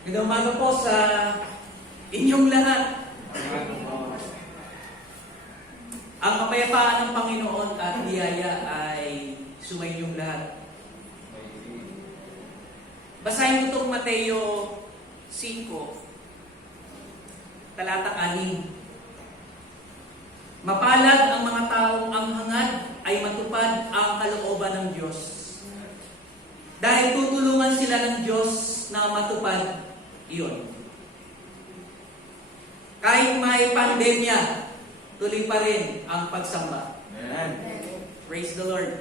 Magandang umaga po sa inyong lahat. Ang kapayapaan ng Panginoon at biyaya ay sumainyong lahat. Basahin mo itong Mateo 5, talata 6. Mapalad ang mga taong ang hangad ay matupad ang kalooban ng Diyos. Dahil tutulungan sila ng Diyos na matupad iyon. Kahit may pandemya, tuloy pa rin ang pagsamba. Amen. Praise the Lord.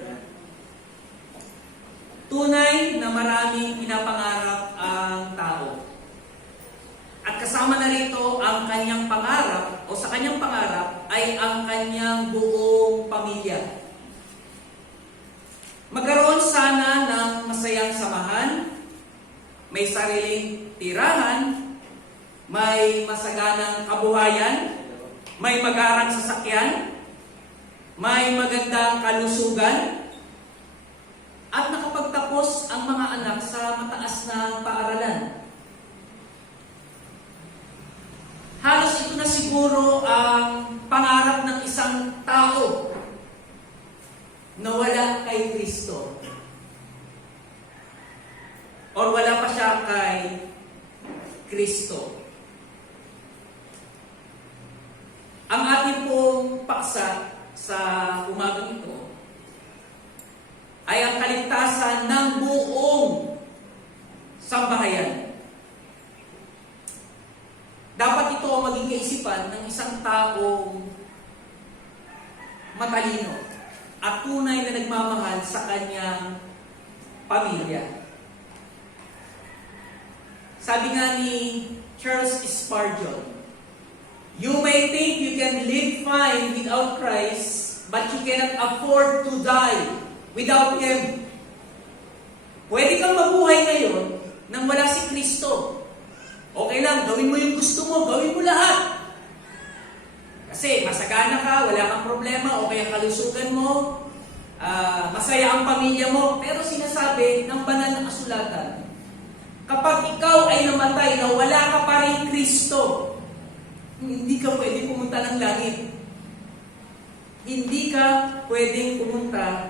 Tunay na maraming pinapangarap ang tao. At kasama na rito ang kanyang pangarap o sa kanyang pangarap ay ang kanyang buong pamilya. Magkaroon sana ng masayang samahan, may sariling tirahan, may masaganang kabuhayan, may magarang sasakyan, may magandang kalusugan, at nakapagtapos ang mga anak sa mataas na paaralan. Halos ito na siguro ang pangarap ng isang tao na wala kay Kristo. Or wala pa siya kay Kristo. Ang ating pong paksa sa umagang ito ay ang kaligtasan ng buong sambahayan. Dapat ito ang maging kaisipan ng isang taong matalino at tunay na nagmamahal sa kanyang pamilya. Sabi nga ni Charles Spurgeon, "You may think you can live fine without Christ, but you cannot afford to die without Him." Pwede kang mabuhay ngayon nang wala si Kristo. Okay lang, gawin mo yung gusto mo, gawin mo lahat. Kasi masagana ka, wala kang problema, okay ang kalusugan mo, masaya ang pamilya mo. Pero sinasabi ng banal na kasulatan, kapag ikaw ay namatay na wala ka pa rin Kristo, hindi ka pwedeng pumunta ng langit. Hindi ka pwedeng pumunta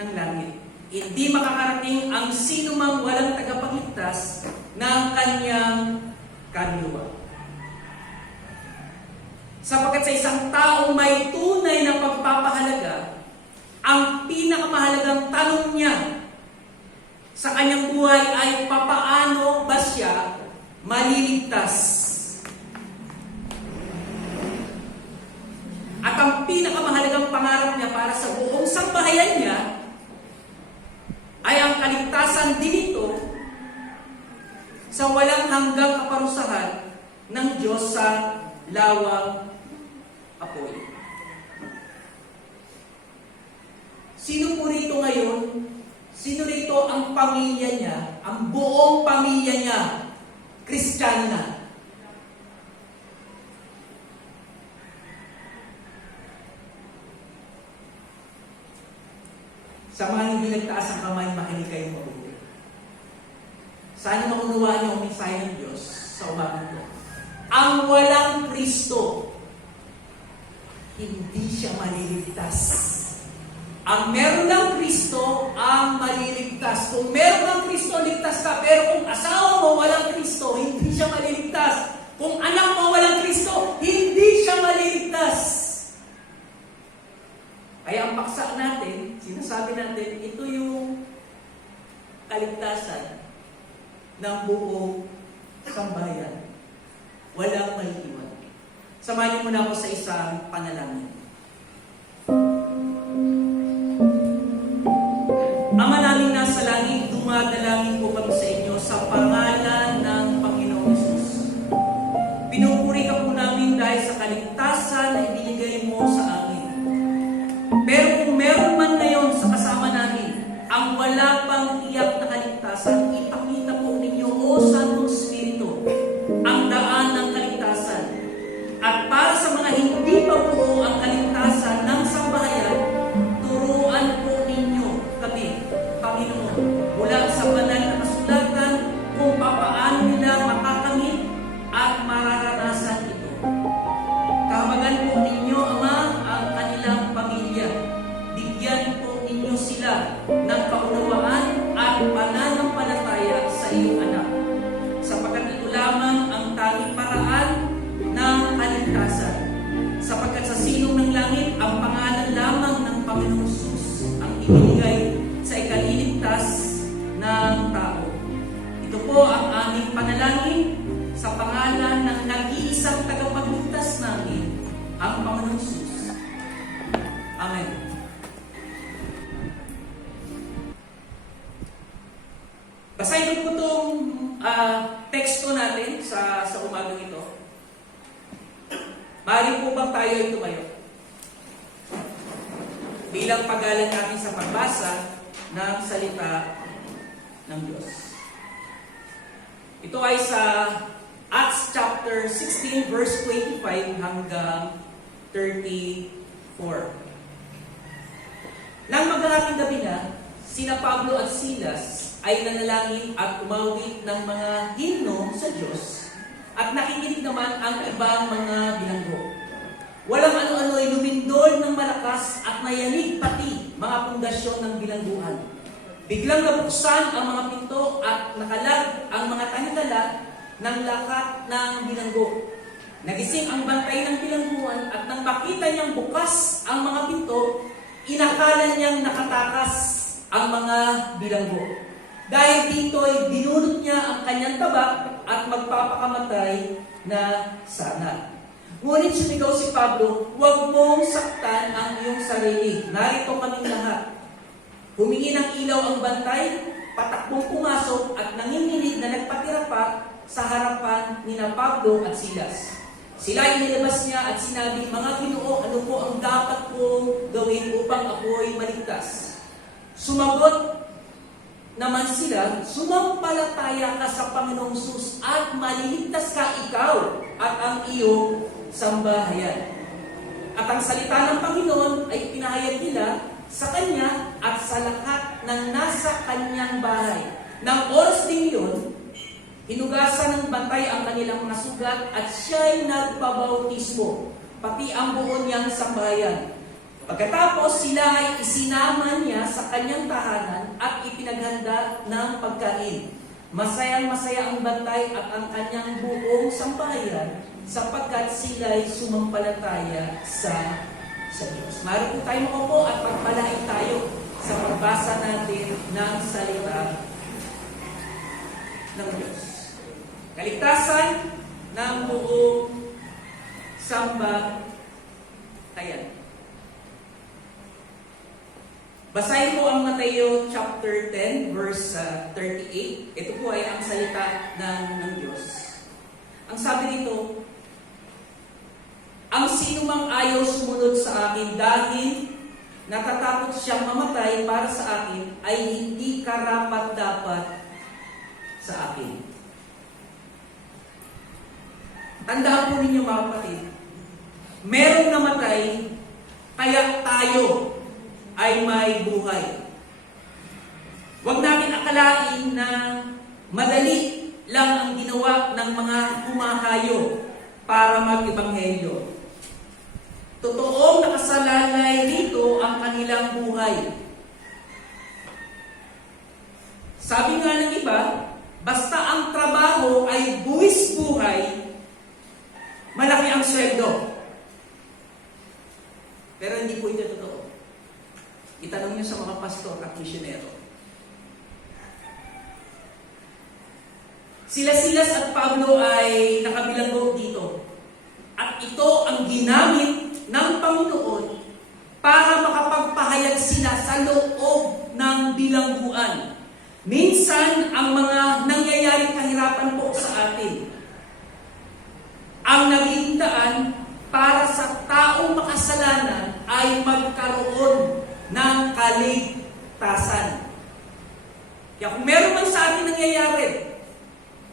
ng langit. Hindi makakarating ang sinumang walang tagapagligtas ng kanyang kaluluwa. Sapagkat sa isang taong may tunay na pagpapahalaga, ang pinakamahalagang tanong niya sa kanyang buhay ay papaano ba siya maliligtas? At ang pinakamahalagang pangarap niya para sa buong sambahayan niya ay ang kaligtasan din ito sa walang hanggang kaparusahan ng Diyos sa lawang apoy. Sino po rito ngayon? Sino rito ang pamilya niya, ang buong pamilya niya, Kristiyano na? Sa mga hindi nagtaas ang kamay, makinig kayo mabuti. Sana maunawaan niyo ang mensahe ng Diyos sa umagang ito. Ang walang Kristo, hindi siya maliligtas. Ang meron ng Kristo, ang maliligtas. Kung meron ng Kristo, ligtas ka. Pero kung asawa mo walang Kristo, hindi siya maliligtas. Kung anak mo walang Kristo, hindi siya maliligtas. Kaya ang paksa natin, sinasabi natin, ito yung kaligtasan ng buong sambahayan. Walang maiiwan. Samahan niyo muna ako sa isang panalangin. Ama namin nasa langit, dumadalangin po kami sa inyo sa pangalan ng Panginoong Hesus. Pinupuri ka po namin dahil sa kaligtasan na ibinigay mo sa amin. Pero kung meron man ngayon sa kasama namin ang wala pang tiyak na kaligtasan, ipakita po ninyo, O Santong Espiritu, ang daan ng kaligtasan. At para sa mga hindi pa buo ang kaligtasan ng sambahayan, turuan po ninyo kami, Panginoon, mula sa banal na kasulatan po ang aming panalangin sa pangalan ng nag-iisang tagapagligtas namin, ang Panginoon Jesus. Amen. Basahin ko itong teksto natin sa umagang ito. Maaari po bang tayo ay tumayo? Bilang pagalan natin sa pagbasa ng salita ng Diyos. Ito ay sa Acts chapter 16 verse 25 hanggang 34. Nang maghahaping gabi na, sina Pablo at Silas ay nanalangin at umawit ng mga himno sa Diyos at nakikinig naman ang ibang mga bilanggo. Walang ano-ano'y lumindol ng malakas at nayanig pati mga pundasyon ng bilangguan. Biglang nabuksan ang mga pinto at nakalag ang mga tanidala ng lahat ng bilanggo. Nagising ang bantay ng bilangguan at nang makita niyang bukas ang mga pinto, inakala niyang nakatakas ang mga bilanggo. Dahil dito'y binunot niya ang kanyang tabak at magpapakamatay na sana. Ngunit sumigaw si Pablo, "Huwag mong saktan ang iyong sarili. Narito kaming lahat." Humingi ng ilaw ang bantay, patakbong pumasok at nanginginig na nagpatira pa sa harapan ni Pablo at Silas. Sila inilabas niya at sinabi, "Mga Ginoo, ano po ang dapat kong gawin upang ako'y maligtas?" Sumagot naman sila, "Sumampalataya ka sa Panginoong Jesus at maliligtas ka ikaw at ang iyong sambahayan." At ang salita ng Panginoon ay pinahayag nila sa kanya at sa lahat ng nasa kanyang bahay. Nang oras din yun, hinugasan ng bantay ang kanilang mga sugat at siya'y nagpabautismo, pati ang buo niyang sambahayan. Pagkatapos sila ay isinama niya sa kanyang tahanan at ipinaghanda ng pagkain. Masayang-masaya ang bantay at ang kanyang buong sambahayan sapagkat sila'y sumampalataya sa Diyos. Maaari po tayo makaupo at pagpalain tayo sa pagbasa natin ng salita ng Diyos. Kaligtasan ng buong sambahayan. Basahin po ang Mateo chapter 10 verse 38. Ito po ay ang salita ng Diyos. Ang sabi nito, "Ang sino mang ayaw sumunod sa akin dahil natatakot siyang mamatay para sa akin ay hindi karapat-dapat sa akin." Tandaan po ninyo mga kapatid, merong namatay kaya tayo ay may buhay. Huwag natin akalain na madali lang ang ginawa ng mga humahayo para mag-ebanghelyo. Totoong nakasalalay dito ang kanilang buhay. Sabi nga ng iba, basta ang trabaho ay buwis buhay, malaki ang sweldo. Pero hindi po ito totoo. Itanong niyo sa mga pastor at misyonero. Sila Silas at Pablo ay nakabilanggo dito. At ito ang ginamit ng Panginoon para makapagpahayag sila sa loob ng bilangguan. Minsan, ang mga nangyayaring kahirapan po sa atin, ang naging daan para sa taong makasalanan ay magkaroon ng kaligtasan. Kaya kung meron man sa atin nangyayari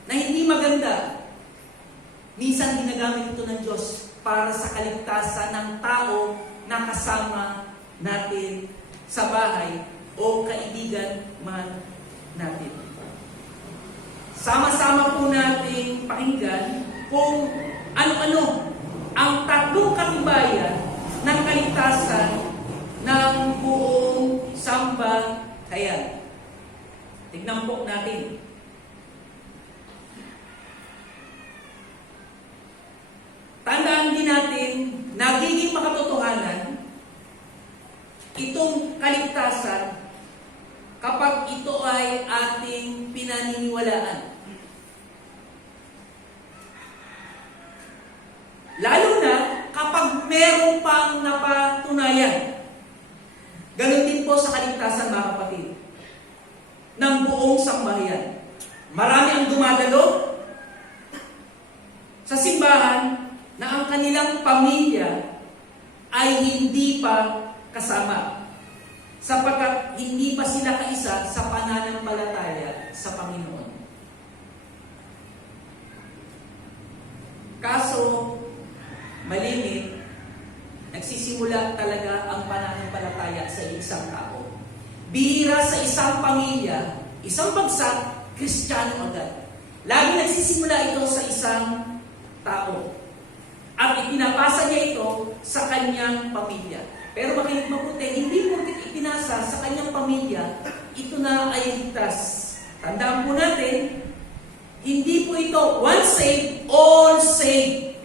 na hindi maganda, minsan ginagamit ito ng Diyos para sa kaligtasan ng tao na kasama natin sa bahay o kaibigan man natin. Sama-sama po natin pakinggan kung ano-ano ang tatlong katibayan ng kaligtasan ng buong sambahayan. Tignan po natin. Tandaan din natin, nagiging makatotohanan itong kaligtasan kapag ito ay ating pinaniniwalaan. Lalo na kapag meron pang napatunayan. Ganon din po sa kaligtasan, mga kapatid, ng buong sambahayan. Marami ang dumadalo sa simbahan na ang kanilang pamilya ay hindi pa kasama, sapagkat hindi pa sila kaisa sa pananampalataya sa Panginoon. Kaso, malimit, nagsisimula talaga ang pananampalataya sa isang tao. Bihira sa isang pamilya, isang bagsak, Kristiyano agad. Lagi nagsisimula ito sa isang tao. At ipinapasa niya ito sa kanyang pamilya. Pero makinig mabuti, hindi porket ipinasa sa kanyang pamilya, ito na ay ligtas. Tandaan po natin, hindi po ito once saved, all saved.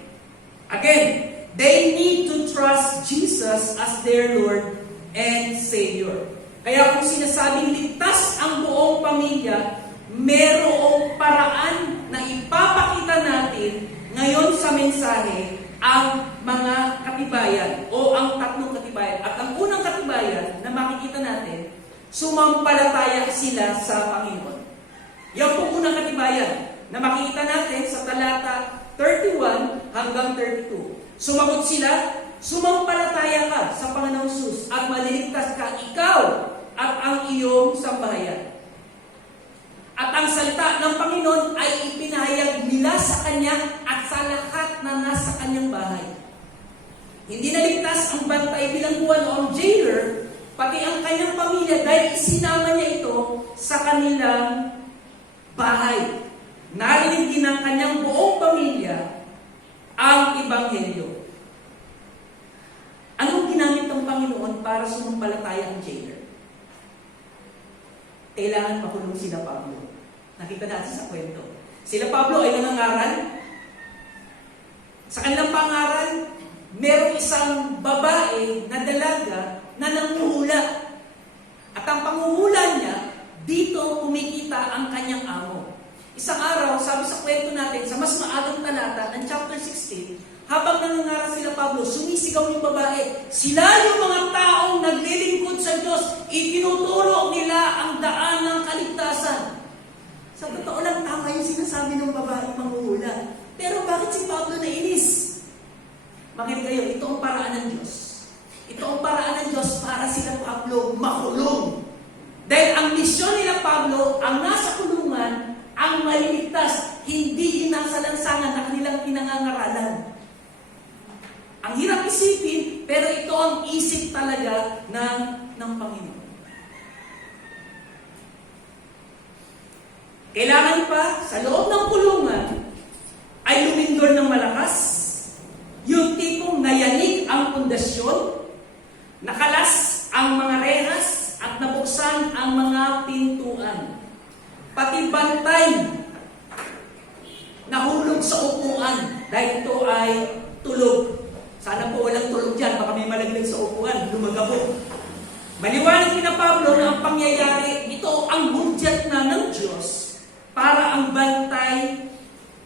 Again, they need to trust Jesus as their Lord and Savior. Kaya kung sinasabing ligtas ang buong pamilya, merong paraan na ipapakita natin ngayon sa mensahe ang mga katibayan o ang tatlong katibayan. At ang unang katibayan na makikita natin, sumampalataya sila sa Panginoon. Yan po unang katibayan na makikita natin sa talata 31 hanggang 32. Sumagot sila, sumampalataya ka sa Panginoong Hesus at maliligtas ka ikaw at ang iyong sambahayan. At ang salita ng Panginoon ay ipinahayag nila sa Kanya at sa lahat na nasa Kanyang bahay. Hindi naligtas ang bantay bilangguan o ang jailer, pati ang kanyang pamilya dahil isinama niya ito sa kanilang bahay. Narinig din ng kanyang buong pamilya ang Ebanghelyo. Anong ginamit ng Panginoon para sumampalataya ang jailer? Kailangan makulong sila Pablo. Nakita natin sa kwento. Sila Pablo ay nangangaral. Sa kanilang pangaral, merong isang babae na dalaga na nanguhula. At ang panguhula niya, dito kumikita ang kanyang amo. Isang araw, sabi sa kwento natin, sa mas maagang talata ng chapter 16, habang nangangaral sila Pablo, sumisigaw yung babae. Sila yung mga taong naglilingkod sa Diyos. Itinuturo nila ang daan ng kaligtasan. Sa totoo lang, tama yung sinasabi ng babaeng manghuhula. Pero bakit si Pablo nainis? Makinig kayo, ito ang paraan ng Diyos. Ito ang paraan ng Diyos para sila Pablo makulong. Dahil ang misyon nila Pablo, ang nasa kulungan, ang maliligtas, hindi nasa lansangan na kanilang pinangangaralan. Ang hirap isipin, pero ito ang isip talaga ng Panginoon. Kailangan pa, sa loob ng kulungan, ay lumindol ng malakas, yung tipong nayanig ang pundasyon, nakalas ang mga rehas, at nabuksan ang mga pintuan. Pati bantay, nahulog sa upuan, dahil ito ay tulog. Sana po walang tulog dyan, baka may malaglag sa upuan, lumagabog. Maliwanag ni na Pablo na ang pangyayari, ito ang hudyat na ng Diyos para ang bantay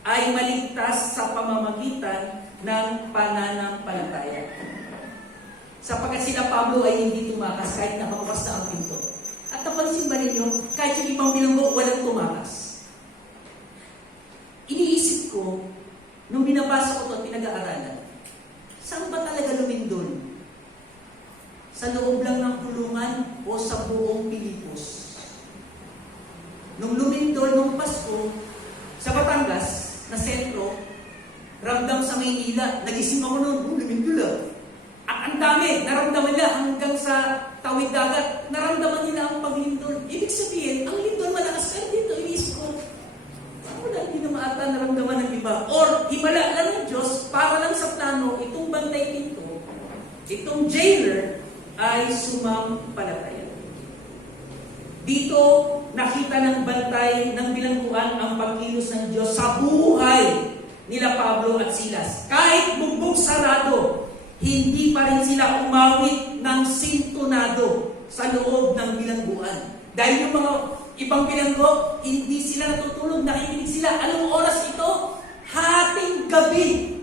ay maligtas sa pamamagitan ng pananampalataya. Sapagkat sila Pablo ay hindi tumakas kahit nakabukas na ang pinto. At napansin ba ninyo, kahit yung ibang bilanggo, walang tumakas. Iniisip ko, nung binabasa ko ito at pinag-aaralan, saan ba talaga lumindol? Sa loob lang ng kulungan o sa buong Pilipos? Nung lumindol, nung Pasko, sa Batangas, na sentro, ramdam sa Maynila, nagising ako noon, lumindol ah. At ang dami, naramdaman nila hanggang sa tawid dagat, naramdaman nila ang paglindol. Ibig sabihin, ang lindol malakas, pero dito, inisip ko, wala, hindi na maata naramdaman ng iba. Or, himala lang ng Diyos, para lang sa plano, itong bantay pinto, itong jailer, ay sumampalataya. Dito, nakita ng bantay ng bilangguan ang pagkilos ng Diyos sa buhay nila Pablo at Silas. Kahit bugbog sarado, hindi pa rin sila umawit ng sintonado sa loob ng bilangguan. Dahil yung mga ibang bilanggo, hindi sila natutulog, nakikinig sila. Anong oras ito? Hating gabi.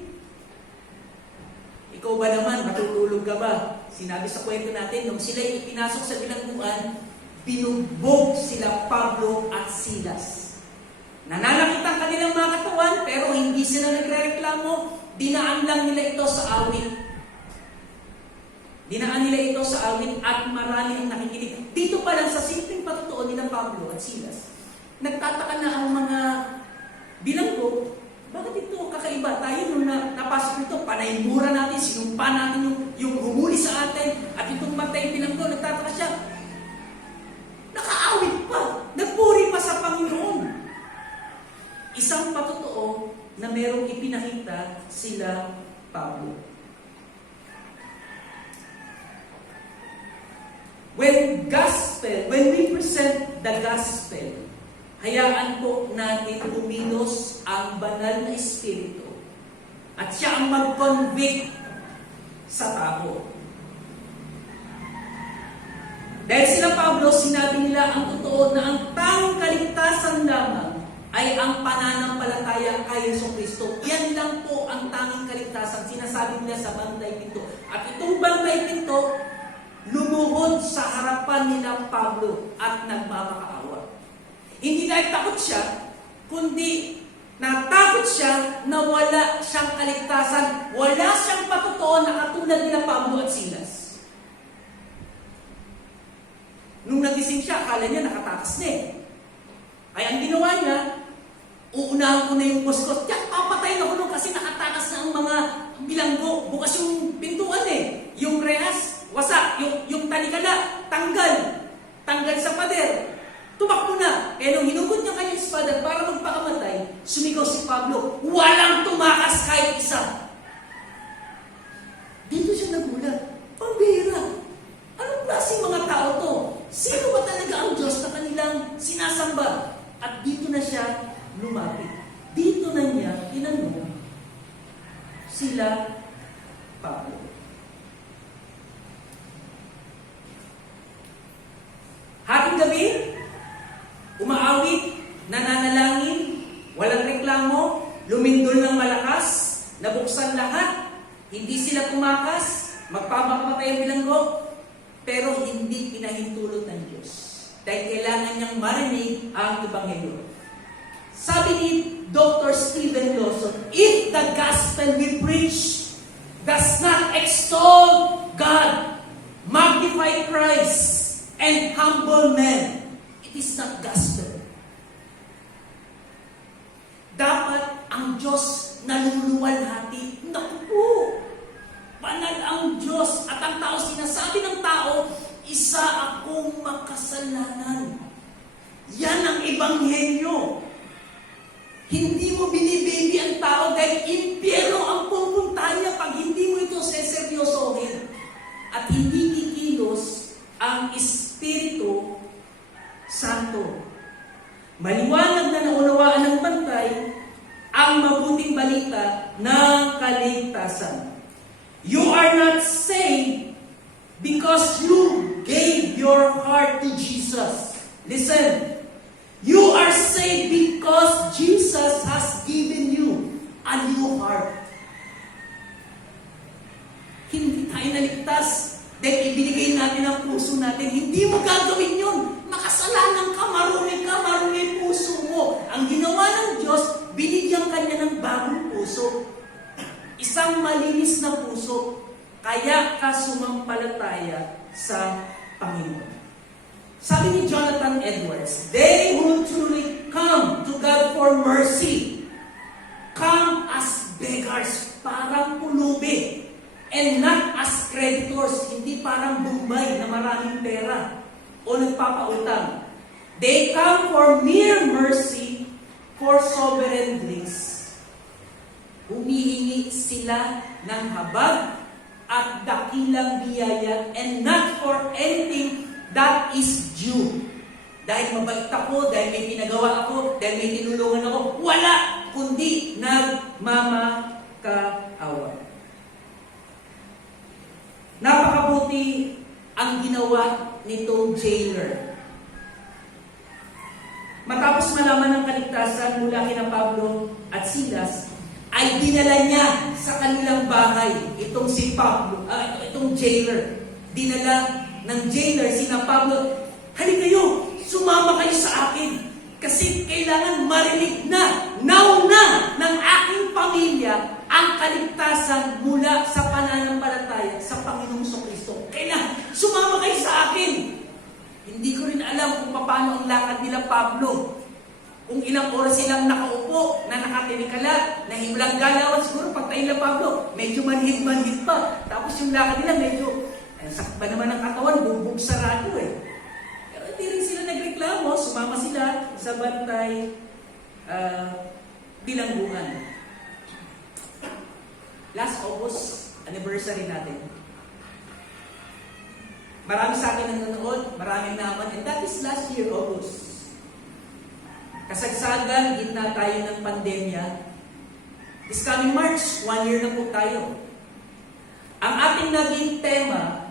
Ikaw ba naman, matutulog ka ba? Sinabi sa kwento natin, nung sila ipinasok sa bilangguan, binugbog sila Pablo at Silas. Nananakit ang kanilang mga katawan, pero hindi sila nagre-reklamo. Dinaan lang nila ito sa awit. Dinaan nila ito sa awit at marami ang nakikinig. Dito pa lang sa simpleng patutuon nila Pablo at Silas, nagtataka na ang mga bilanggo, bakit ito kakaiba? Tayo nung napasok nito, panaymura natin, sinumpa natin yung humuli sa atin, at itong matay bilanggo, nagtataka siya, nakaawit pa, nagpuri pa sa Panginoon. Isang patutuo na merong ipinakita sila Pablo. When we present the gospel, hayaan po natin kumilos ang banal na Espiritu at siya ang mag-convict sa tao. Dahil sila Pablo, sinabi nila ang totoo na ang tanging kaligtasan lamang ay ang pananampalataya kay Jesucristo. Yan lang po ang tanging kaligtasan. Sinasabi nila sa Bantay 7. At itong Bantay 7, lumuhod sa harapan nila Pablo at nagmamakaawa. Hindi dahil takot siya, kundi natakot siya na wala siyang kaligtasan. Wala siyang patutuo na katulad nila Pablo at Silas. Nung nagising siya, akala niya nakatakas na eh. Kaya ang ginawa niya, uunahan ko na yung boss ko. Tiyak, papatayin ako nung kasi nakatakas na ang mga bilanggo. Bukas yung pintuan eh. Yung rehas, wasak. Yung talikala, tanggal sa pader. Tumakbo na. Kaya nung hinugot niya kanyang espada para magpakamatay, sumigaw si Pablo, walang tumakas kahit isa. Dito siya nagulat. Pambira. Anong klaseng mga tao to? Sino ba talaga ang Diyos na kanilang sinasamba? At dito na siya lumapit. Dito na niya tinanong sila Pablo. Hating gabi, umaawit, nananalangin, walang reklamo, lumindol ng malakas, nabuksan lahat, hindi sila tumakas, magpapakamatay ang bilanggo, pero hindi pinahintulot ng Diyos. Dahil kailangan niyang marinig ang Ebanghelyo. Sabi ni Dr. Stephen Lawson, if the gospel we preach does not extol God, magnify Christ, and humble men, it is not gospel. Dapat ang Diyos naluluwalhati. Naku po! Banal ang Diyos at ang tao, sinasabi ng tao, isa akong makasalanan. Yan ang Ebanghelyo. Hindi mo binibaby ang tao dahil impyerno ang pupuntahan niya pag hindi mo ito seseryosohin. At hindi kikilos ang Espiritu Santo. Maliwanag na naunawaan ng Bantay ang mabuting balita ng kaligtasan. You are not saved because you gave your heart to Jesus. Listen, you are saved because Jesus has given you a new heart. Hindi tayo naligtas dahil ibinigay natin ang puso natin. Hindi mo gagawin yun. Makasalanan ka, marumi puso mo. Ang ginawa ng Diyos, binigyan kanya ng bagong puso. Isang malinis na puso. Kaya ka sumampalataya sa Panginoon. Sabi ni Jonathan Edwards, they who truly come to God for mercy, come as beggars, parang pulubi, and not as creditors, hindi parang Bombay na maraming pera o nagpapautang. They come for mere mercy, for sovereign grace. Humihingi sila ng habag at dakilang biyaya and not for anything that is due. Dahil mabait ako, dahil may pinagawa ako, dahil may tinulungan ako, wala, kundi nagmamakaawa. Napakabuti ang ginawa nitong jailer. Matapos malaman ng kaligtasan mula kina Pablo at Silas, ay dinala niya sa kanilang bahay. Itong si Pablo, itong jailer. Dinala ng jailer sina Pablo, halika kayo, sumama kayo sa akin. Kasi kailangan marinig na, nauna ng aking pamilya ang kaligtasan mula sa pananampalataya sa Panginoong Kristo. Kailangan, sumama kayo sa akin. Hindi ko rin alam kung paano ang lakad nila Pablo. Kung ilang oras silang nakaupo, na nakatinikala, na himlang galawan, siguro pagtayin nila Pablo, medyo manhid-manhid pa. Tapos yung lakad nila medyo, sakba naman ang katawan, bugbog sarado eh. Pero hindi rin sila nagreklamo, sumama sila sa bantay bilangguan. Last August, anniversary natin. Marami sa akin ang nanonood, maraming naman, and that is last year, August. Kasagsagan, gitna tayo ng pandemya. This coming March, 1 year na po tayo. Ang ating naging tema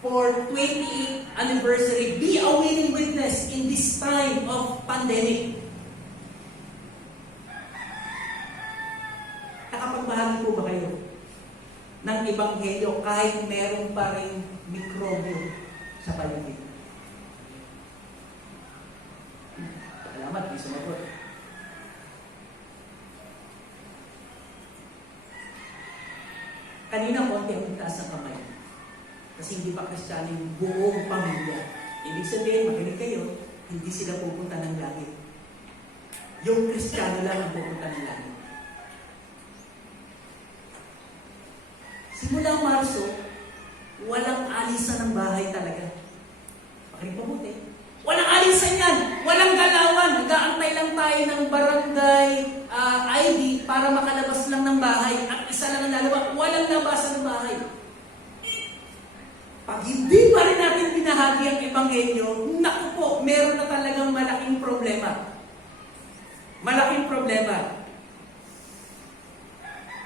for 28th anniversary, be a willing witness in this time of pandemic. Nakapagbahagi po ba kayo ng ebanghelyo kahit meron pa rin mikrobyo sa paligid? Salamat, di sumagot. Kanina konti ang taas ng kamay. Kasi hindi pa Kristiyano yung buong pamilya. Ibig sabihin, makinig kayo, hindi sila pupunta ng langit. Yung Kristiyano lang ang pupunta ng langit. Simula Marso, walang alisan ng bahay talaga. Makinig mabuti. Walang alisan yan! Walang galawan! Nag-aantay lang tayo ng barangay ID para makalabas lang ng bahay. At isa lang ang lalabas, walang labasan ng bahay. Pag hindi pa rin natin binahagi ang ebanghelyo, naku po, meron na talagang malaking problema. Malaking problema.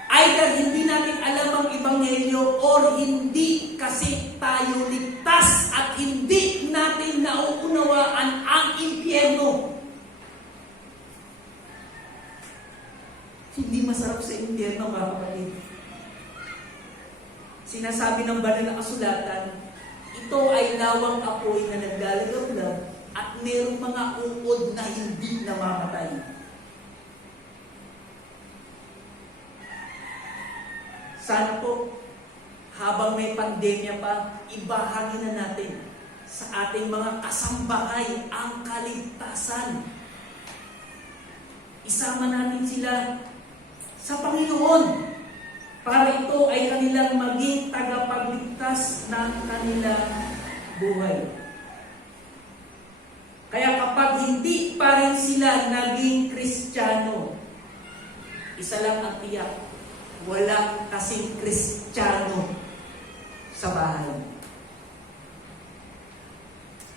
Either hindi natin alam ang ebanghelyo or hindi kasi tayo ligtas at hindi natin nauunawaan ang impyerno. Hindi masarap sa impyerno, mga kapatid. Sinasabi ng banal na kasulatan, ito ay lawang apoy na naglalagablag at mayroong mga uod na hindi namamatay. Sana po, habang may pandemya pa, ibahagi na natin sa ating mga kasambahay ang kaligtasan. Isama natin sila sa Panginoon para ito ay kanilang maging tagapagligtas ng kanilang buhay. Kaya kapag hindi pa rin sila naging Kristiyano, isa lang ang tiyak, wala kasing Kristiyano sa bahay.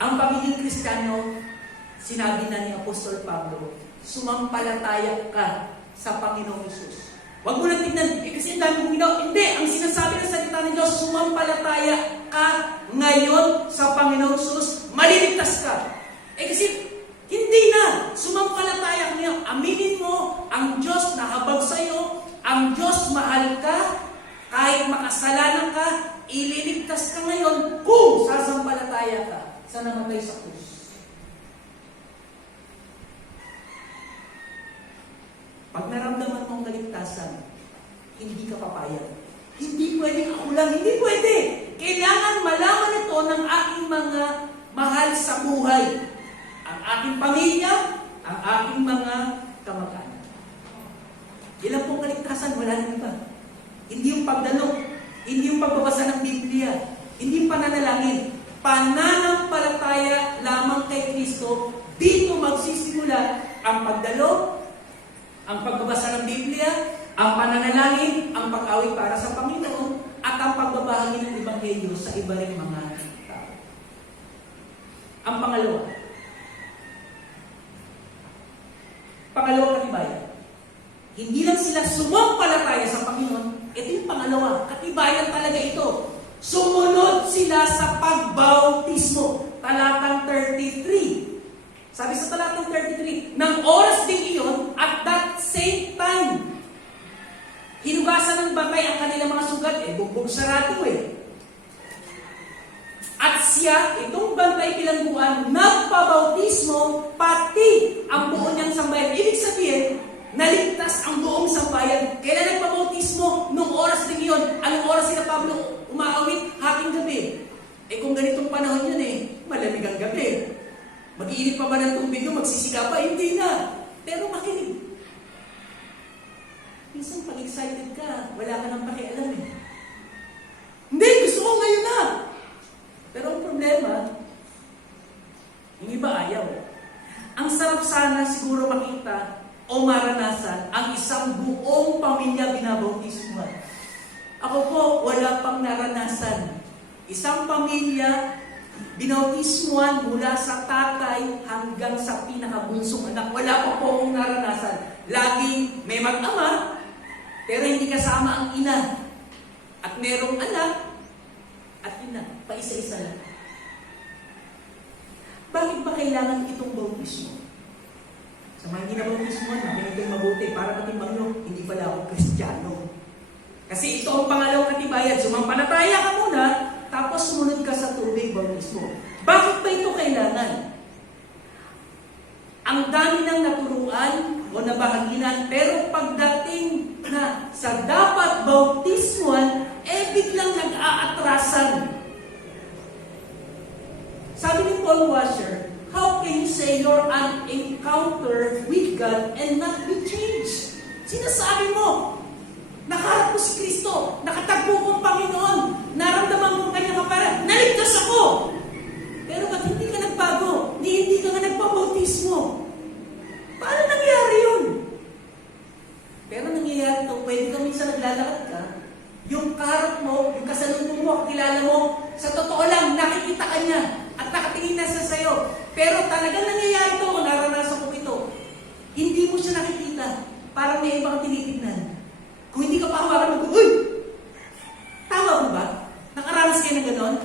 Ang pagiging Kristiyano, sinabi na ni Apostol Pablo, sumampalataya ka sa Panginoong Hesus. Huwag mo lang tignan, kasi ang dami mong ginawa. Hindi, ang sinasabi ng salita ng Diyos, sumampalataya ka ngayon sa Panginoong Hesus, maliligtas ka. Kasi hindi na, sumampalataya ka ngayon. Aminin mo ang Diyos na habag sa iyo, ang Diyos mahal ka, kahit makasalanan ka, ililigtas ka ngayon kung sasampalataya ka sa namatay sa krus. Pag naramdaman mong kaligtasan, hindi ka papayag. Hindi pwedeng ako lang, hindi pwede. Kailangan malaman ito ng aking mga mahal sa buhay. Ang aking pamilya, ang aking mga kamag-anak. Ilang pong kaligtasan, wala na iba. Hindi yung pagdalo, hindi yung pagbabasa ng Biblia, hindi yung pananalangin. Pananampalataya lamang kay Kristo, dito magsisimula ang pagdalo, ang pagbabasa ng Biblia, ang pananalangin, ang pag-awit para sa Panginoon, at ang pagbabahagi ng Ebanghelyo sa iba ring mga tao. Ang pangalawa katibayan. Hindi lang sila sumampalataya sa Panginoon, ito yung pangalawa, katibayan talaga ito. Sumunod sila sa pagbautismo. Talatang 33. Sabi sa talatang 33, ng oras din iyon, at that same time, mamatay ang kanilang mga sugat, bugbog sarado At siya, itong bantay bilangguan, nagpabautismo pati ang buong niyang sambayan. Ibig sabihin, naligtas ang buong sambayan. Kailan nagpabautismo? Nung oras din yun. Anong oras sila Pablo umaawit? Hating gabi. Kung ganitong panahon yun malamig ang gabi. Mag-iinit pa ba ng tubig yun? Magsisika pa? Hindi na. Pero makinig. Minsan pag excited ka, wala ka nang pakialam Hindi, gusto ko ngayon na. Pero ang problema, yung iba ayaw. Ang sarap sana siguro makita o maranasan ang isang buong pamilya binabautismuhan. Ako po, wala pang naranasan. Isang pamilya binautismuhan mula sa tatay hanggang sa pinakabunsong anak. Wala pa po akong naranasan. Laging may mag-ama, pero hindi kasama ang ina. At merong anak, at ina, paisa-isa lang. Bakit ba kailangan itong bautismo? Sa mga hindi na bautismo, nakinig kayo mabuti para matimbang nyo, hindi pala ako Kristiyano. Kasi ito ang pangalawang katibayan. Sumampalataya ka muna, tapos sumunod ka sa tubig bautismo. Bakit ba ito kailangan? Ang dami ng naturuan o nabahaginan, pero pagdating na sa dapat bautismuhan, biglang nag-aatrasan. Sabi ni Paul Washer, how can you say you're an encounter with God and not be changed? Sinasabi mo, nakaharap mo si Kristo, nakatagpo kong Panginoon, naramdaman mo kanyang kapara, naligtas ako! Pero ba't hindi ka nagbago? Hindi ka nga nagpabautismo? Paano nangyari yun? Pero nangyayari ito, pwede ka minsan naglalakad ka, yung kaharap mo, yung kasalubong mo, kilala mo, sa totoo lang, nakikita ka niya at nakatingin na siya sa'yo. Pero talagang nangyayari ito, naranasan ko ito. Hindi mo siya nakikita. Parang may ibang tinitignan. Kung hindi ka pahawakan, uy! Tama mo ba? Nakaranas kayo ng ganon?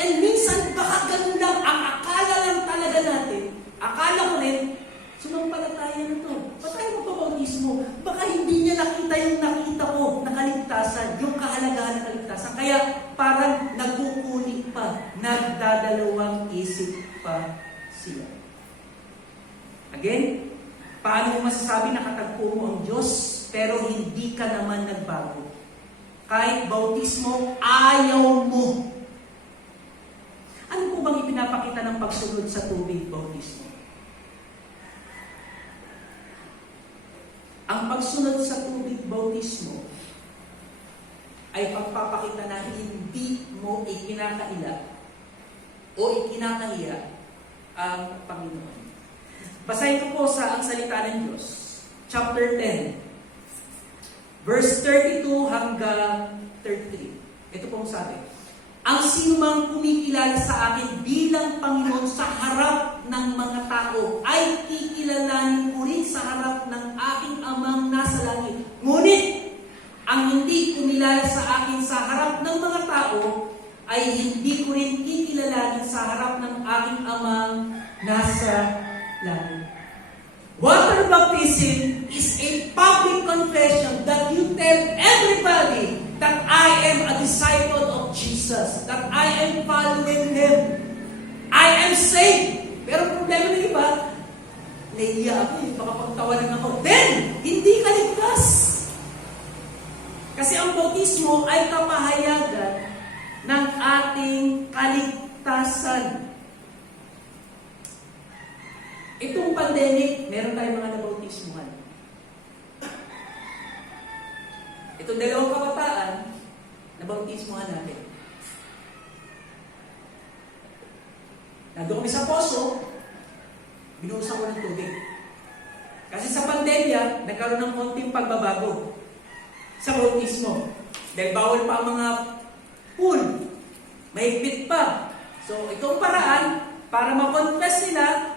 And minsan, baka ganun lang, ang akala lang talaga natin, akala ko rin, sumampalataya na to. Ba't tayo magpabautismo? Baka hindi niya nakita yung nakita ko na kaligtasan, yung kahalagahan ng kaligtasan. Kaya parang nagkukunik pa, nagdadalawang isip pa sila. Again, paano mo masasabi na katagpo mo ang Diyos, pero hindi ka naman nagbago? Kahit bautismo, ayaw mo. Ano po bang ipinapakita ng pagsunod sa tubig bautismo? Ang pagsunod sa tubig bautismo ay pagpapakita na hindi mo ikinakaila o ikinakahiya ang Panginoon. Basahin ko po sa ang salita ng Diyos, chapter 10, verse 32 hanggang 33. Ito pong sabi, ang sinumang kumikilala sa akin bilang Panginoon sa harap ng mga tao ay kikilalanin ko rin sa harap ng aking amang nasa langit. Ngunit, ang hindi kumilala sa akin sa harap ng mga tao ay hindi ko rin kikilalanin sa harap ng aking amang nasa langit. Water baptism is a public confession that you tell everybody that I am a disciple of Jesus, that I am following Him. I am saved. Pero problema ng iba, naiiya ako baka pagtawanan ako. Then, hindi ka ligtas. Kasi ang bautismo ay kapahayagan ng ating kaligtasan. Itong pandemic, meron tayong mga nabautismuhan. Itong dalawang kabataan, nabautismuhan natin. Nandun kami sa poso, binuhusan ko ng tubig. Kasi sa pandemya, nagkaroon ng konting pagbabago sa bautismo. Dahil bawal pa ang mga pool. Mahigpit pa. So, itong paraan, para ma-confess nila,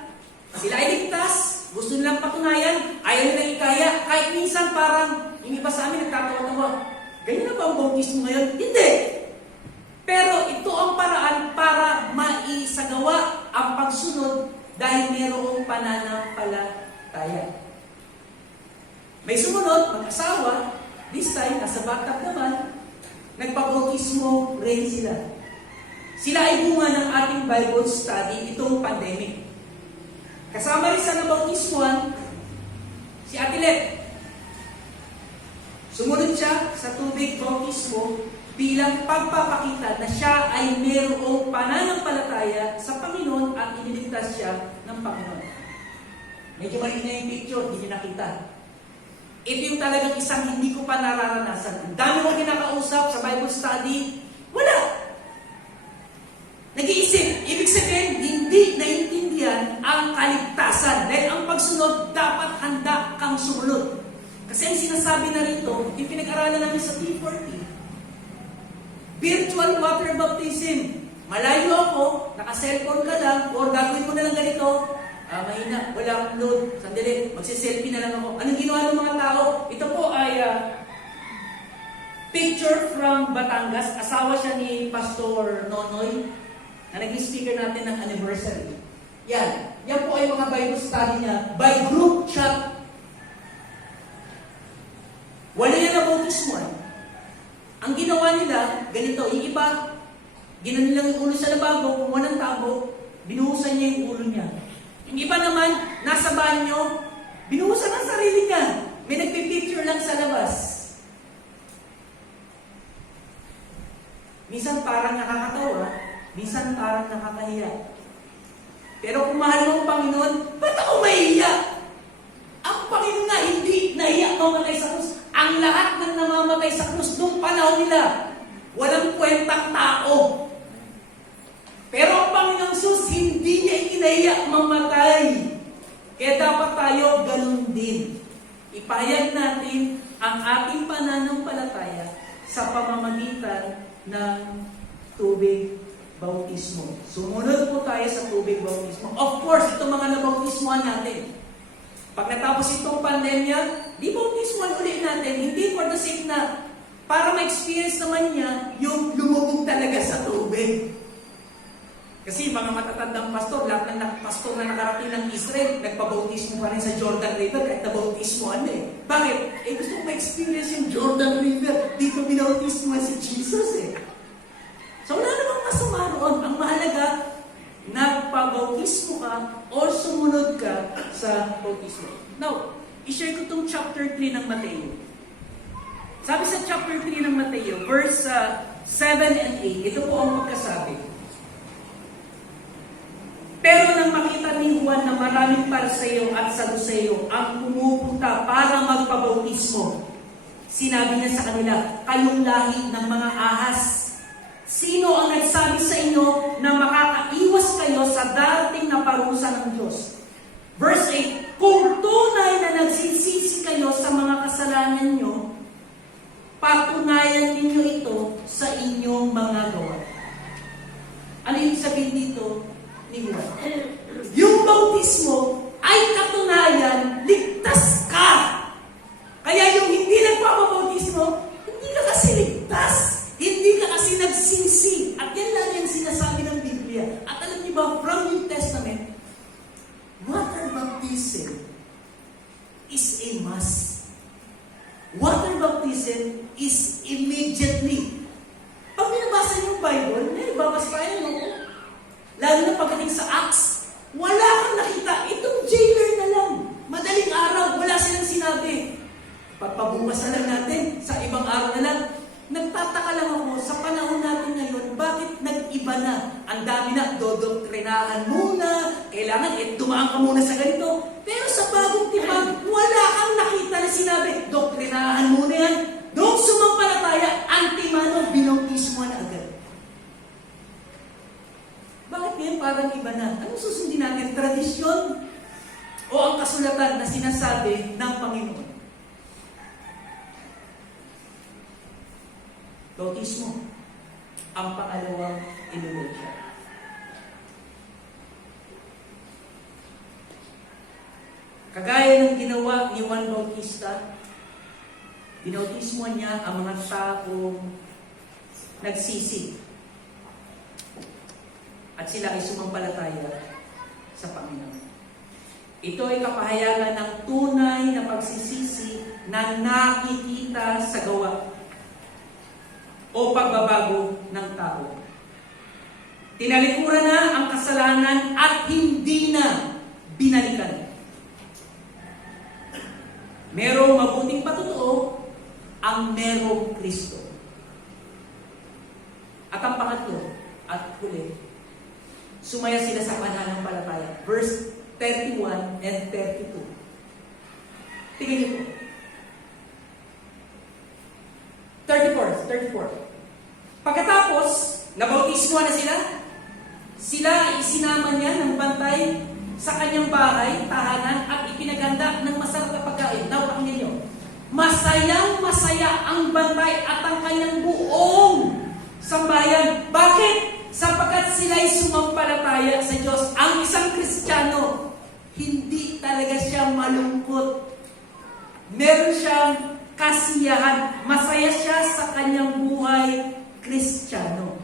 sila ay ligtas, gusto nilang patunayan, ayaw nilang ikaya. Kahit minsan parang, yung iba sa amin nagtatawa-tawa. Ganyan na ba ang bautismo ngayon? Hindi! Pero ito ang paraan para maisagawa ang pagsunod dahil mayroong pananampalataya. May sumunod, mag-asawa, This time, nasa bathtub naman, nagpabautismo rin sila. Sila ay bunga ng ating Bible study itong pandemic. Kasama rin sa nabautismoan, si Ate Let. Sumunod siya sa tubig bautismo bilang pagpapakita na siya ay mayroong pananampalataya sa Panginoon at iniligtas siya ng Panginoon. Medyo maliit na yung picture, hindi niyo nakita. Ito yung talagang isang hindi ko pa nararanasan. Ang dami ko kinakausap sa Bible study, wala. Nag-iisip, ibig sabihin, hindi naiintindihan ang kaligtasan. Dahil ang pagsunod, dapat handa kang sumunod. Kasi ang sinasabi na rito, yung pinag-aralan namin sa P40, virtual water baptism. Malayo ako, naka-cellphone ka lang, or gagawin mo na lang ganito, mahina, wala akong load, sandali, magsiselfie na lang ako. Anong ginawa ng mga tao? Ito po ay picture from Batangas. Asawa siya ni Pastor Nonoy, na naging speaker natin ng anniversary. Yan po ay mga Bible study niya by group chat. Wala yan na bautismuan. Ang ginawa nila, ganito, yung iba, ginan nilang yung ulo sa lababo, kumuha ng tabo, binuhusan niya yung ulo niya. Yung iba naman, nasa banyo, binuhusan ang sarili niya. May nagpipicture lang sa labas. Minsan parang nakakatawa, minsan parang nakakahiya. Pero kung mahal mo ang Panginoon, ba't ako mahihiya? Ang Panginoon nga hindi nahiya mamatay sa krus. Ang lahat ng namamatay sa krus noong panahon nila, walang kwentang tao. Pero ang Panginoong Sus, hindi niya ikinahiya mamatay. Kaya dapat tayo ganun din. Ipahayag natin ang ating pananampalataya sa pamamagitan ng tubig bautismo. Sumunod po tayo sa tubig bautismo. Of course, itong mga nabautismoan natin. Pag natapos itong pandemya, di bautismoan ulit natin. Hindi for the sake na para ma-experience naman niya yung lumubog talaga sa tubig. Kasi mga matatandang pastor, lahat ng pastor na nakarating ng Israel, nagpabautismo pa rin sa Jordan River kahit nabautismoan eh. Bakit? Gusto ko ma-experience yung Jordan River. Dito binautismoan si Jesus eh. So wala namang masama roon. Ang mahalaga, nagpabautismo ka o sumunod ka sa bautismo. Now, i-share ko itong chapter 3 ng Mateo. Sabi sa chapter 3 ng Mateo, verse 7 and 8, ito po ang magkasabi. Pero nang makita ni Juan na maraming Pariseo at Saduceo ang pumupunta para magpabautismo, sinabi niya sa kanila, kayong lahi ng mga ahas. Sino ang nagsabi sa inyo na makakaiwas kayo sa darating na parusa ng Diyos? Verse 8, kung tunay na nagsisisi kayo sa mga kasalanan nyo, patunayan ninyo ito sa inyong mga gawa. Ano yung sabihin dito ni Juan? Yung bautismo ay katunayan, ligtas ka. Kaya yung hindi nagpapabautismo, hindi ka kasi ligtas. Hindi ka kasi nagsisi. At yan lang yung sinasabi ng Biblia. At alam niyo ba, from New Testament, water baptism is a must. Water baptism is immediately. Pag binabasa niyo yung Bible, babasa tayo, no? Lalo na pagdating sa Acts, wala kang nakita. Itong jailer na lang. Madaling araw, wala silang sinabi. Pagpabukas na lang natin, sa ibang araw na lang. Nagtataka lang ako, sa panahon natin ngayon, bakit nag-iba na? Ang dami na, dodoktrinahan muna, kailangan dumaan ka muna sa ganito. Pero sa bagong tipan, wala kang nakita na sinabi, doktrinahan muna yan. Doon sumampalataya, antimano, binautismo na agad. Bakit ngayon parang iba na? Anong susundin natin? Tradisyon o ang kasulatan na sinasabi ng Panginoon? Bautismo, ang pangalawang inulusya. Kagaya ng ginawa ni Juan Bautista, binautismo niya ang mga taong nagsisi at sila ay sumampalataya sa Panginoon. Ito ay kapahayagan ng tunay na pagsisisi na nakikita kita sa gawa o pagbabago ng tao. Tinalikuran na ang kasalanan at hindi na binalikan. Merong mabuting patotoo ang merong Kristo. At ang pangatlo, at huli, sumaya sila sa pananampalataya. Verse 31 and 32. Tingnan niyo po. 34. Pagkatapos, nabautismo na sila ay isinama niya ng bantay sa kanyang bahay, tahanan, at ipinaganda ng masarap na pagkain. Now, pakinggan niyo. Masayang-masaya ang bantay at ang kanyang buong sambayan. Bakit? Sapagkat sila'y sumampalataya sa Diyos. Ang isang Kristiyano, hindi talaga siya malungkot. Meron siyang kasiyahan. Masaya siya sa kanyang buhay Kristiyano.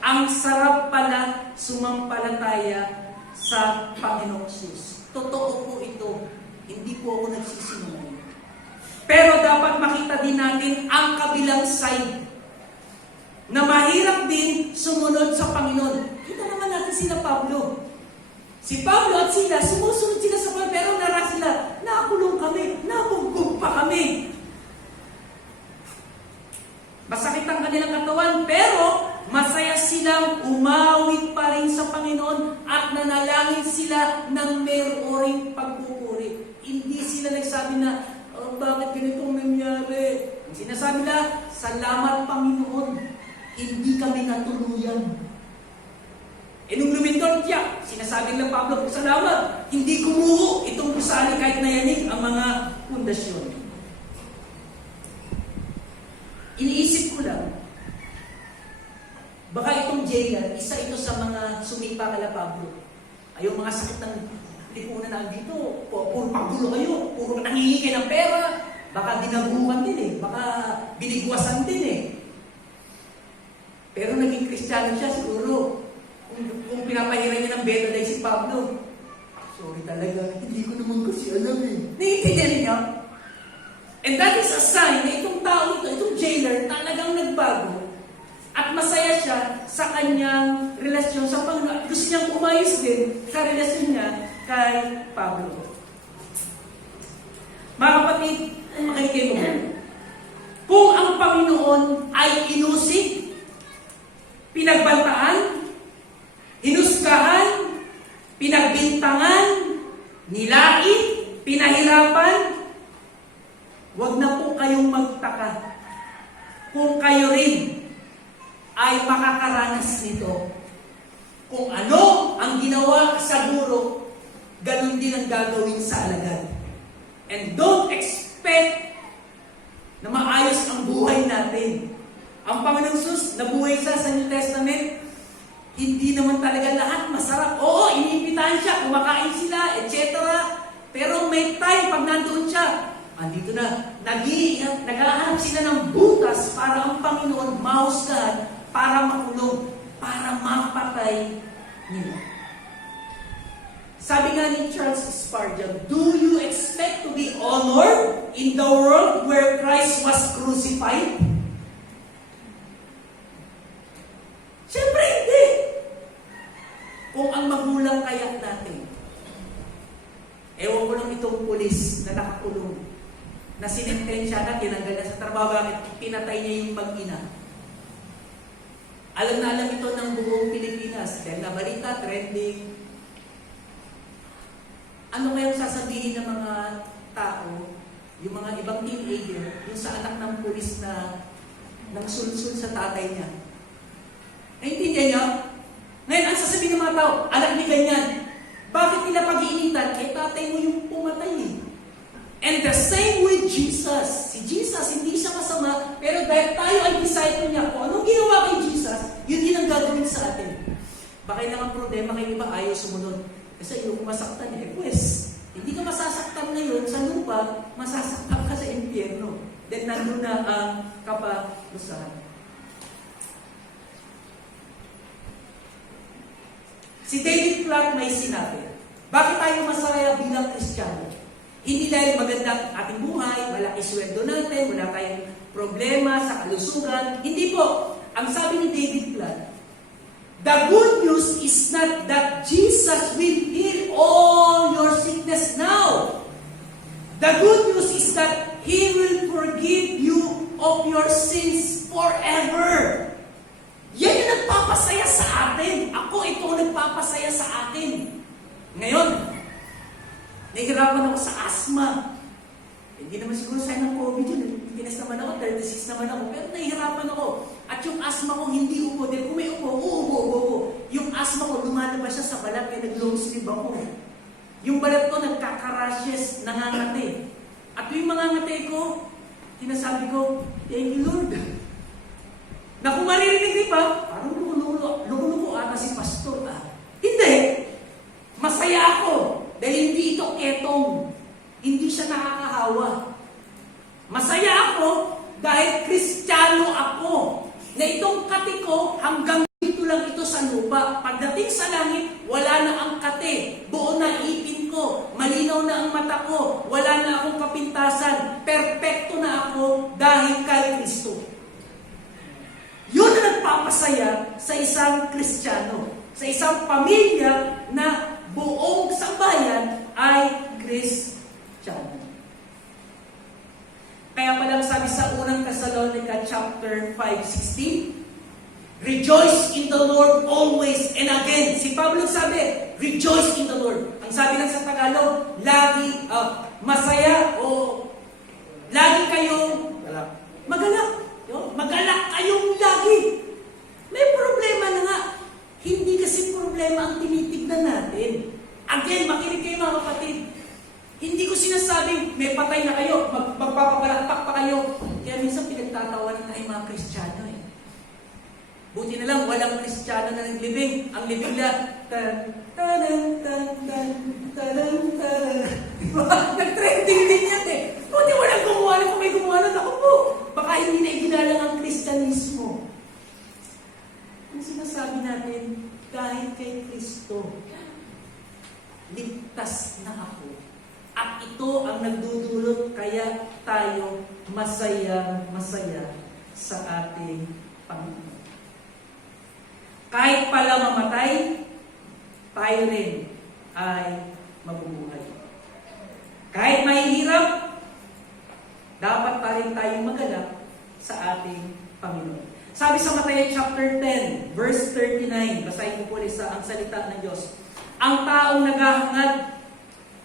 Ang sarap pala sumampalataya sa Panginoong Hesus. Totoo po ito. Hindi po ako nagsisinungaling. Pero dapat makita din natin ang kabilang side na mahirap din sumunod sa Panginoon. Kita naman natin sila Pablo. Si Pablo at sila, sumusunod sila sa Panginoon, pero nara sila, nakulong kami, nabugbog pa kami. Masakit ang kanilang katawan, pero masaya silang umawit pa rin sa Panginoon at nanalangin sila ng meron pagpupuri. Hindi sila nagsabi na, bakit ganitong nangyari? Ang sinasabi nila, salamat Panginoon, hindi kami natuluyan. Nung lumindol tiyak, sinasabi nila Pablo, salamat, hindi gumuho itong gusali kahit nayanig ang mga pundasyon. Iniisip ko lang, baka itong jailer, isa ito sa mga sumipa kala Pablo. Ay, yung mga sakit ng lipunan na dito, puro paggulo kayo, puro nangihingi kayo ng pera, baka dinaguhan din eh, baka binigwasan din eh. Pero naging Kristiyano siya siguro. Kung pinapahiran niya ng betadine si Pablo, sorry talaga, hindi ko naman kasi alam eh. Naiintindihan niya? And that is a sign na itong tao ito, itong jailer, talagang nagbago. At masaya siya sa kanyang relasyon sa Panginoon. Gusto niyang umayos din sa relasyon niya kay Pablo. Mga kapatid, makinig mo. Kung ang Panginoon ay inusig, pinagbantaan, hinusgahan, pinagbintangan, nilait, pinahirapan, huwag na po kayong magtaka kung kayo rin ay makakaranas nito. Kung ano ang ginawa sa guro, ganun din ang gagawin sa alagad. And don't expect na maayos ang buhay natin. Ang Panginoong Hesus, nabuhay siya sa New Testament, hindi naman talaga lahat masarap. Oo, iniimbitahan siya, kumakain sila, etc. Pero may time pag nandoon siya, andito na, naghahanap sila ng butas para ang Panginoon mahusgahan, para makulong, para mapatay nila. Sabi nga ni Charles Spurgeon, do you expect to be honored in the world where Christ was crucified? Siyempre hindi. Kung ang magulang kayak natin, ewan ko lang itong pulis na nakakulong, na sinentensya na, tinanggal na sa trabaho, bakit pinatay niya yung mag-ina. Alam na alam ito ng buong Pilipinas, dahil nabalita, trending. Ano kayang sasabihin ng mga tao, yung mga ibang teenager, yung sa anak ng pulis na nagsulsul sa tatay niya? Naintindihan niyo? Ngayon, ang sasabihin ng mga tao, anak ni ganyan, bakit nila pag-iinitan? Eh, tatay mo yung pumatay eh. And the same with Jesus. Si Jesus, hindi siya masama, pero dahil tayo ay disciple niya, kung anong ginawa kay Jesus, yun din ang gagawin sa atin. Baka yun ang problema kay iba, ayaw sumunod. Kasi yung masaktan eh, pues, hindi ka masasaktan ngayon sa lupa, masasaktan ka sa impyerno. Then nandun na ang kaparusahan. Si David Clark may sinabi, bakit tayo masaya bilang Kristiyano? Hindi dahil maganda ang ating buhay, malaki sweldo natin, wala tayong problema sa kalusugan. Hindi po. Ang sabi ni David Platt, the good news is not that Jesus will heal all your sickness now. The good news is that He will forgive you of your sins forever. Yan yung nagpapasaya sa atin. Ako, ito nagpapasaya sa atin. Ngayon, nahihirapan ako sa asthma. Hindi naman siguro sign ng COVID yun. Tinas naman ako, 36 naman ako. Pero nahihirapan ako. At yung asthma ko hindi upo. Dahil kung may upo, uubo. Yung asthma ko, lumalabas siya sa balat kaya nag-long sleeve ako. Yung balat ko, nagkakarashes, nangangati. At yung mga ngati ko, sinasabi ko, thank you Lord. Na kung maririnig pa, parang lumulo ata si pastor. Hindi. Masaya ako. Dahil hindi ito ketong. Hindi siya nakakahawa. Masaya ako dahil Kristiyano ako. Na itong kati ko hanggang dito lang ito sa lupa. Pagdating sa langit, wala na ang kati. Buo na ipin ko. Malinaw na ang mata ko. Wala na akong kapintasan. Perpekto na ako dahil kay Kristo. Yun ang nagpapasaya sa isang Kristiyano. Sa isang pamilya na buong sambayan ay Kristiyano. Kaya palang sabi sa unang Thessalonica chapter 5:16, rejoice in the Lord always. And again, si Pablo sabi, rejoice in the Lord. Ang sabi lang sa Tagalog, lagi, masaya o lagi kayong magalak. Magalak kayong lagi. May problema na nga. Hindi kasi problema ang tinitignan natin. Again, makinig kayo mga kapatid. Hindi ko sinasabing may patay na kayo, magpapabalakpak pa kayo. Kaya minsan pinagtatawanan tayo mga Kristiyano eh. Buti na lang, walang Kristiyano na naglibing. Ang libing lang, nag-trending din yan eh. Buti walang gumawa na kung may gumawa na. Ako po, baka hindi na iginalang ang Kristyanismo. Ang sinasabi natin, kahit kay Kristo, ligtas na ako. At ito ang nagdudulot kaya tayo masaya sa ating Panginoon. Kahit pala mamatay, tayo rin ay mabubuhay. Kahit mahihirap, dapat pa rin tayong magalak sa ating Panginoon. Sabi sa Mateo chapter 10, verse 39, basahin ko po ulit ang salita ng Diyos. Ang taong naghahangad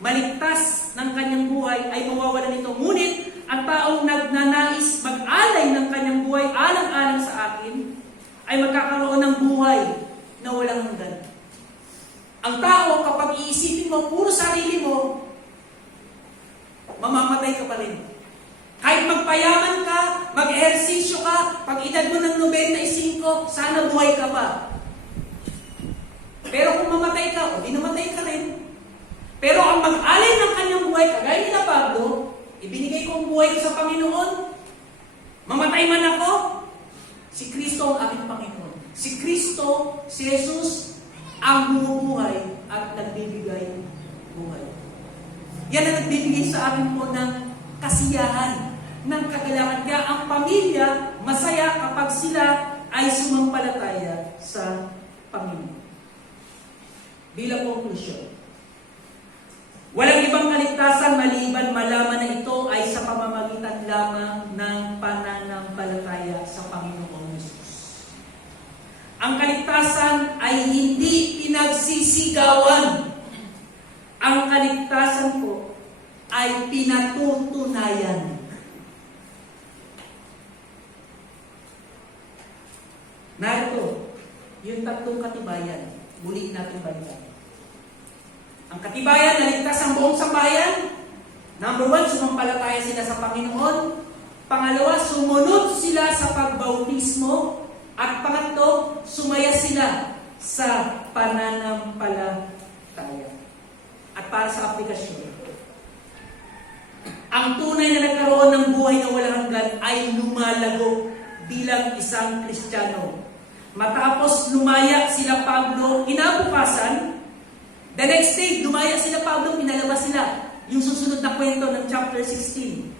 maligtas ng kanyang buhay ay mawawalan nito. Ngunit, ang taong nagnanais mag-alay ng kanyang buhay alang-alang sa akin, ay magkakaroon ng buhay na walang hanggan. Ang tao, kapag iisipin mo, puro sarili mo, mamamatay ka pa rin. Kahit magpayaman ka, mag-ehersisyo ka, pag edad mo ng 95, sana buhay ka pa. Pero kung mamatay ka, o di namatay ka rin. Pero ang mag-alay ng kanyang buhay, kagaya ni na Pablo, ibinigay ko ang buhay ko sa Panginoon, mamatay man ako, si Kristo ang aking Panginoon. Si Kristo, si Jesus, ang bumubuhay at nagbibigay buhay. Yan ang nagbibigay sa akin po ng kasiyahan, ng kagalakan. Kaya ang pamilya, masaya kapag sila ay sumampalataya sa Panginoon. Bilang konklusyon, walang ibang kaligtasan maliban malaman na ito ay sa pamamagitan lamang ng pananampalataya sa Panginoong Hesus. Ang kaligtasan ay hindi pinagsisigawan. Ang kaligtasan po ay pinatutunayan. Narito, yung tatlong katibayan, muli natin balikan. Ang katibayan na ligtas ang buong sambayan. Number 1, sumampalataya sila sa Panginoon. Pangalawa, sumunod sila sa pagbautismo. At pangatlo, sumaya sila sa pananampalataya. At para sa aplikasyon, ang tunay na nagkaroon ng buhay na walang hanggan ay lumalago bilang isang Kristiyano. Matapos lumaya sila Pablo, kinabukasan, the next day, lumaya sila Pablo, pinalabas sila. yung susunod na kwento ng chapter 16.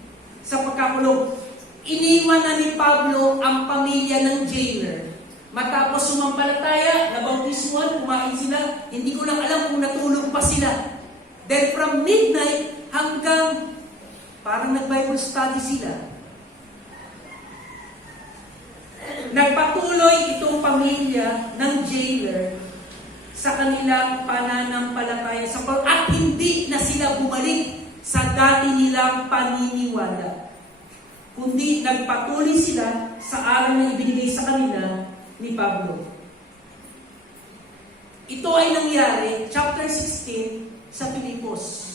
Sa pagkakulong, iniwan na ni Pablo ang pamilya ng jailer. Matapos sumampalataya, nabautismuhan, kumain sila, hindi ko lang alam kung natulog pa sila. Then from midnight hanggang parang nag-Bible study sila. Nagpatuloy itong pamilya ng jailer sa kanilang pananampalataya sa Panginoon at hindi na sila bumalik sa dati nilang paniniwala. Kundi nagpatuloy sila sa aral na ibinigay sa kanila ni Pablo. Ito ay nangyari, chapter 16, sa Filipos.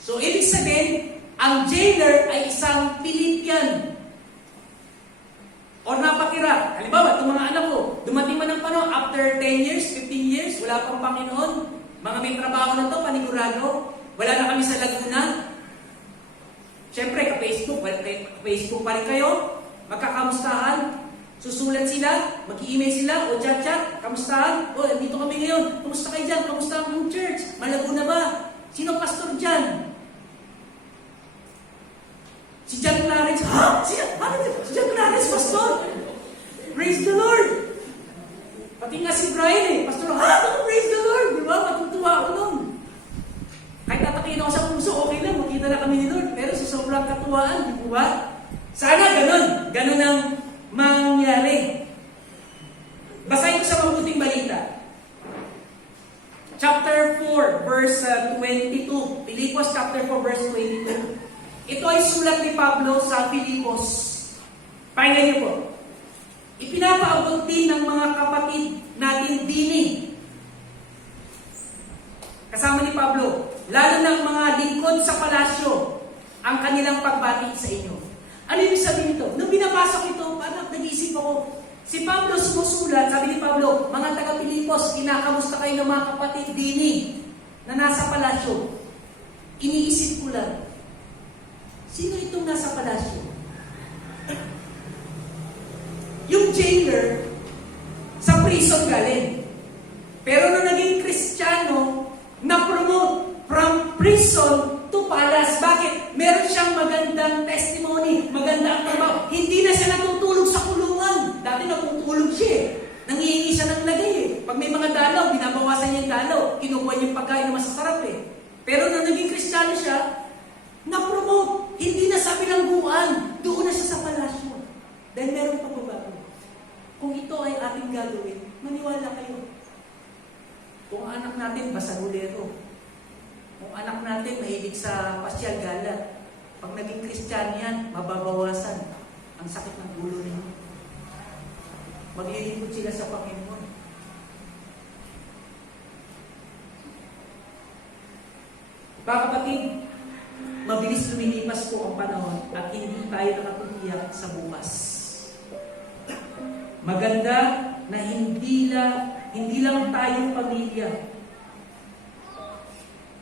So, ibig sabihin, ang jailer ay isang Philippian. O napakira. Halimbawa, itong mga anak ko, dumating man ang panahon, after 10 years, 15 years, wala pang Panginoon, mga may trabaho na to, panigurado, wala na kami sa Laguna. Siyempre, ka-Facebook pa rin kayo, magkakamustahan, susulat sila, mag-i-email sila, o chat-chat, kamustahan, o dito kami ngayon, kamusta kayo dyan, kamusta ang church, malago na ba? Sino pastor dyan? Si John Clarence, ha? Si John Clarence, pastor? Praise the Lord! Pati nga si Brian pastor, ha? Praise the Lord! Di ba? Matutuwa ako nun. Kahit tatakiin ako sa puso, okay lang, makita na kami ni Lord. Pero sa sobrang katuwaan, di po ba? Sana ganun. Ganun ang mangyari. Basahin ko sa mabuting balita. Chapter 4, verse 22. Filipos chapter 4, verse 22. Ito ay sulat ni Pablo sa Filipos. Pakinggan niyo po. Ipinapaabot din ng mga kapatid natin dini. Kasama ni Pablo, lalo ng mga lingkod sa palasyo, ang kanilang pagbati sa inyo. Ano ibig sabihin ito? Nung binabasa ko ito, parang nag-iisip ako, si Pablo sumusulat, sabi ni Pablo, mga taga-Pilipos, kinakamusta kayo ng mga kapatid dini na nasa palasyo. Iniisip ko lang, sino itong nasa palasyo? Yung jailer, sa prison galing. Pero nung naging Kristiyano, na-promote from prison to palace. Bakit? Meron siyang magandang testimony, maganda ang trabaho. Hindi na siya natutulog sa kulungan. Dati natutulog siya eh. Nangihingi siya ng lagay eh. Pag may mga dalaw, binabawasan niya yung dalaw. Kinukuha niya yung pagkain na masasarap eh. Pero nung naging Kristiyano siya, na-promote. Hindi na sa bilangguan. Doon na siya sa palasyo. Dahil meron pagbabago. Kung ito ay ating gagawin, maniwala kayo. Kung anak natin, basagulero. Kung anak natin, mahilig sa pasyal gala. Pag naging Kristiyano yan, mababawasan ang sakit ng ulo ninyo. Maglilingkod sila sa Panginoon. Mga kapatid, mabilis lumilipas po ang panahon at hindi tayo nakatutiyak sa bukas. Maganda na hindi lang tayong pamilya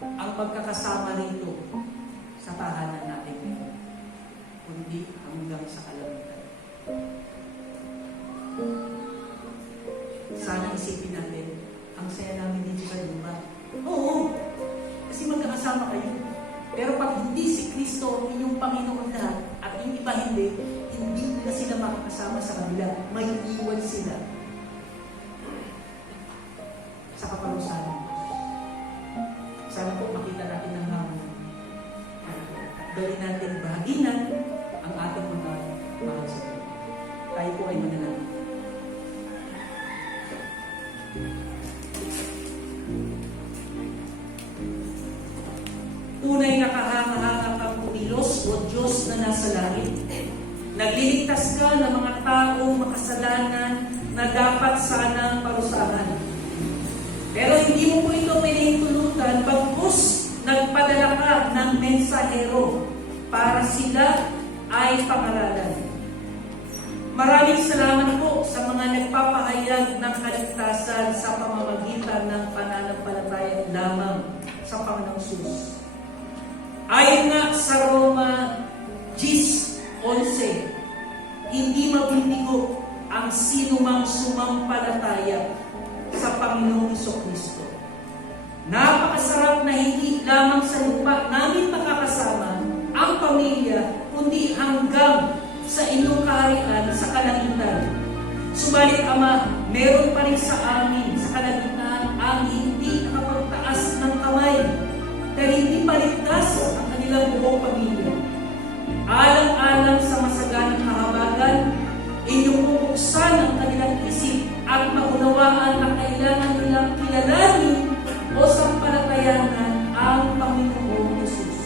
ang magkakasama rito sa tahanan natin ngayon, kundi hanggang sa kalamitan. Sana isipin natin, ang saya namin dito sa lupa. Oo, kasi magkakasama kayo. Pero pag hindi si Kristo ang inyong Panginoon lahat at yung iba hindi na sila makakasama sa kabila. May iwan sila sa kaparusahan ng Diyos. Sana po makita natin ng hamon. Gawin natin bahaginan ang ating mga mahal sa Diyos. Tayo po ay manalangin. Tunay na kahanga-hanga kang kumilos o Diyos na nasa langit. Nagliligtas ka ng mga taong makasalanan na dapat sanang parusahan. Pero hindi mo po ito pinahintulutan, bagkus nagpadala ka ng mensahero para sila ay pangaralan. Maraming salamat po sa mga nagpapahayag ng kaligtasan sa pamamagitan ng pananampalataya lamang sa Panginoong Hesus. Ayon nga sa Roma 10:11, hindi mabibigo ang sinumang sumampalataya sa Panginoong Hesus Kristo. Napakasarap na hindi lamang sa lupa namin makakasama ang pamilya, kundi hanggang sa inyong kaharian sa kalangitan. Subalit, Ama, meron pa rin sa amin, sa kalangitan, ang hindi nakapagtaas ng kamay dahil hindi paligtas ang kanilang buong pamilya. Alang-alang sa masaganang kahabagan, inyong bubuksan ang kanilang isip at maunawaan na kailangan nilang kilalanin o sampalatayanan ang Panginoong Yesus.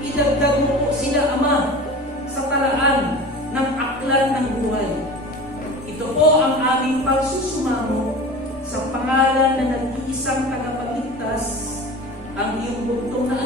Idagdag mo po sila, Ama, sa talaan ng aklat ng buhay. Ito po ang aming pagsusumamo sa pangalan na nag-iisang tagapagligtas, ang iyong bugtong na